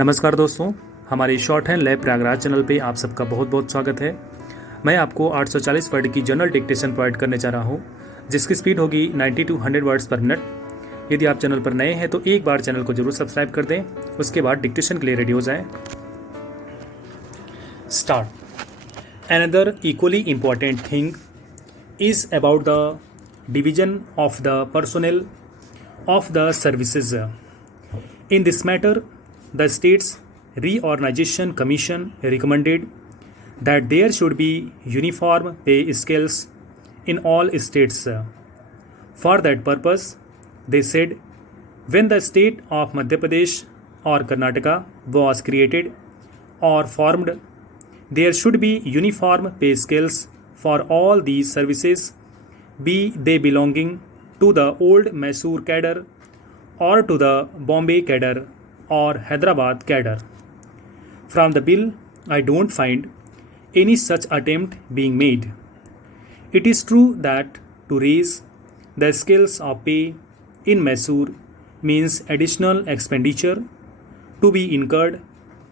नमस्कार दोस्तों, हमारे short hand lab Prayagraj channel पे आप सबका बहुत बहुत स्वागत है। मैं आपको 840 वर्ड की जनरल डिक्टेशन प्रोवाइड करने जा रहा हूँ, जिसकी स्पीड होगी 90 to 100 वर्ड्स पर मिनट। यदि आप चैनल पर नए हैं तो एक बार चैनल को जरूर सब्सक्राइब कर दें, उसके बाद डिक्टेशन के लिए रेडी हो जाएं। Start. Another equally important thing is about the division of the personnel of the services. In this matter, the States Reorganization Commission recommended that there should be uniform pay scales in all states. For that purpose, they said when the state of Madhya Pradesh or Karnataka was created or formed, there should be uniform pay scales for all these services, be they belonging to the old Mysore cadre or to the Bombay cadre or Hyderabad cadre. From the bill, I don't find any such attempt being made. It is true that to raise the scales of pay in Mysore means additional expenditure to be incurred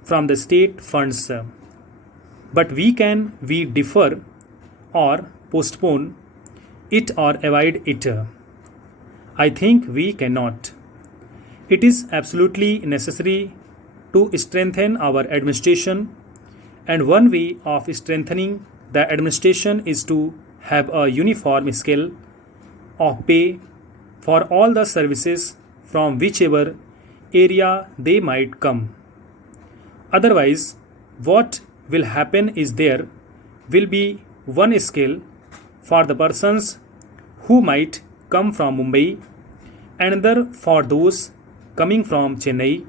from the state funds. But we defer or postpone it or avoid it? I think we cannot. It is absolutely necessary to strengthen our administration, and one way of strengthening the administration is to have a uniform scale of pay for all the services from whichever area they might come. Otherwise, what will happen is there will be one scale for the persons who might come from Mumbai, another for those coming from Chennai,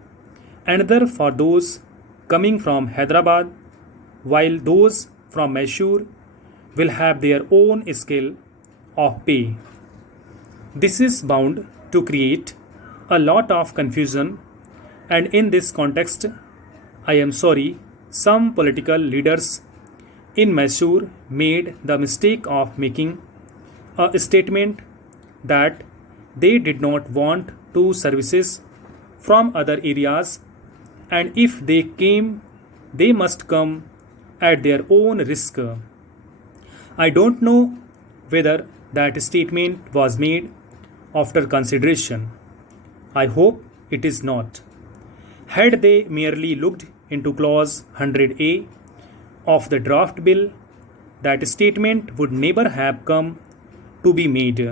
another for those coming from Hyderabad, while those from Mysore will have their own scale of pay. This is bound to create a lot of confusion, and in this context, I am sorry some political leaders in Mysore made the mistake of making a statement that they did not want two services from other areas, and if they came, they must come at their own risk. I don't know whether that statement was made after consideration. I hope it is not. Had they merely looked into clause 100A of the draft bill, that statement would never have come to be made.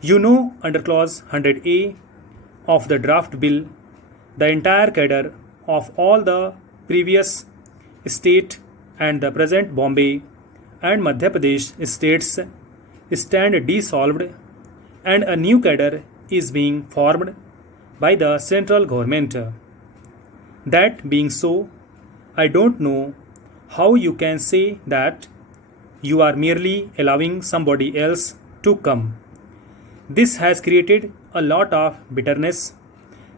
You know, under clause 100A of the draft bill, the entire cadre of all the previous state and the present Bombay and Madhya Pradesh states stand dissolved, and a new cadre is being formed by the central government. That being so, I don't know how you can say that you are merely allowing somebody else to come. This has created a lot of bitterness,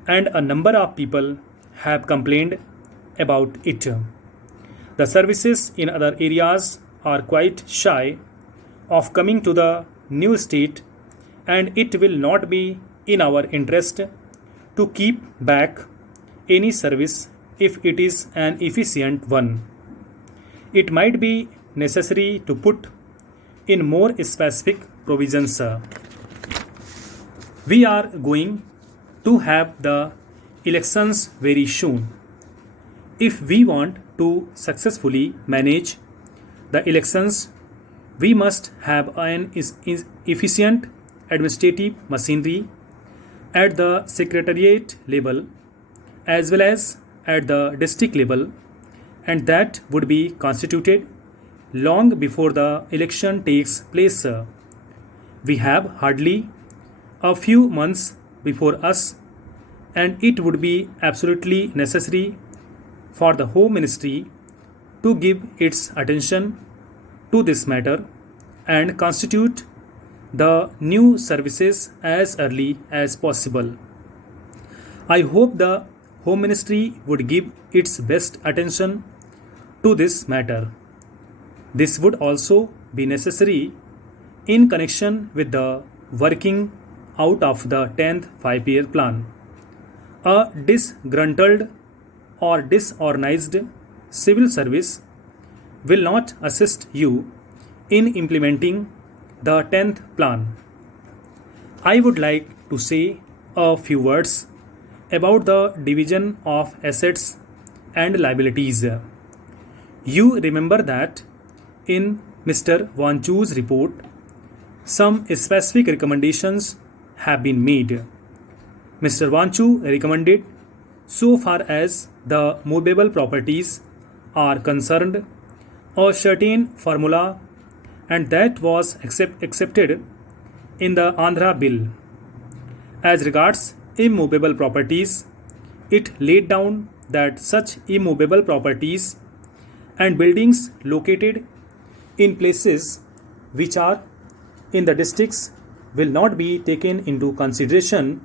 and a number of people have complained about it. The services in other areas are quite shy of coming to the new state, and it will not be in our interest to keep back any service if it is an efficient one. It might be necessary to put in more specific provisions. We are going to have the elections very soon. If we want to successfully manage the elections, we must have an efficient administrative machinery at the secretariat level as well as at the district level, and that would be constituted long before the election takes place. We have hardly a few months before us, and it would be absolutely necessary for the Home Ministry to give its attention to this matter and constitute the new services as early as possible. I hope the Home Ministry would give its best attention to this matter. This would also be necessary in connection with the working out of the 10th 5-year plan. A disgruntled or disorganized civil service will not assist you in implementing the 10th plan. I would like to say a few words about the division of assets and liabilities. You remember that in Mr. Vanchu's report, some specific recommendations have been made. Mr. Vanchu recommended, so far as the movable properties are concerned, a certain formula, and that was accepted in the Andhra Bill. As regards immovable properties, it laid down that such immovable properties and buildings located in places which are in the districts will not be taken into consideration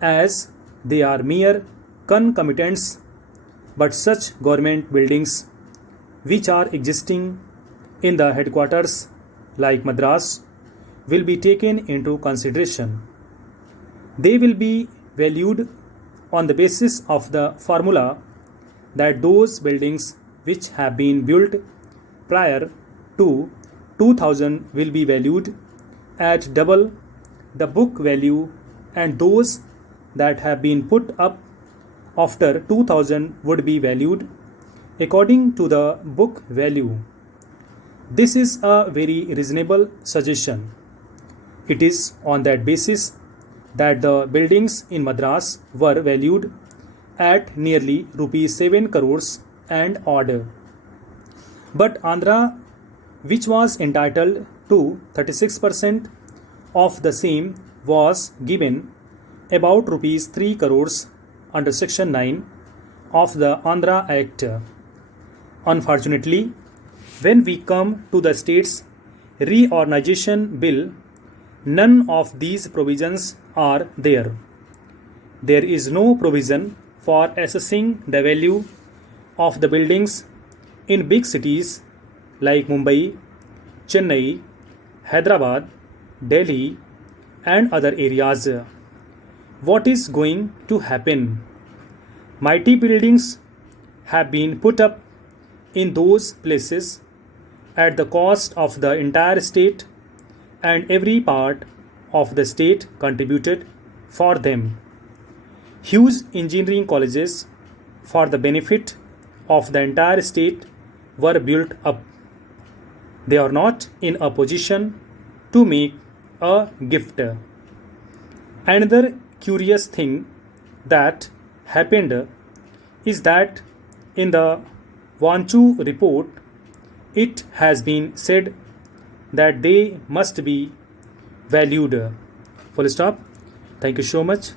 as they are mere concomitants, but such government buildings which are existing in the headquarters like Madras will be taken into consideration. They will be valued on the basis of the formula that those buildings which have been built prior to 2000 will be valued at double the book value, and those that have been put up after 2000 would be valued according to the book value. This is a very reasonable suggestion. It is on that basis that the buildings in Madras were valued at nearly rupees 7 crores and odd. But Andhra, which was entitled to 36% of the same, was given about rupees 3 crores under section 9 of the Andhra Act. Unfortunately, when we come to the state's reorganization bill, none of these provisions are there. There is no provision for assessing the value of the buildings in big cities like Mumbai, Chennai, Hyderabad, Delhi, and other areas. What is going to happen? Mighty buildings have been put up in those places at the cost of the entire state, and every part of the state contributed for them. Huge engineering colleges for the benefit of the entire state were built up. They are not in a position to make a gift. Another curious thing that happened is that in the Vanchu report, it has been said that they must be valued. Full stop. Thank you so much.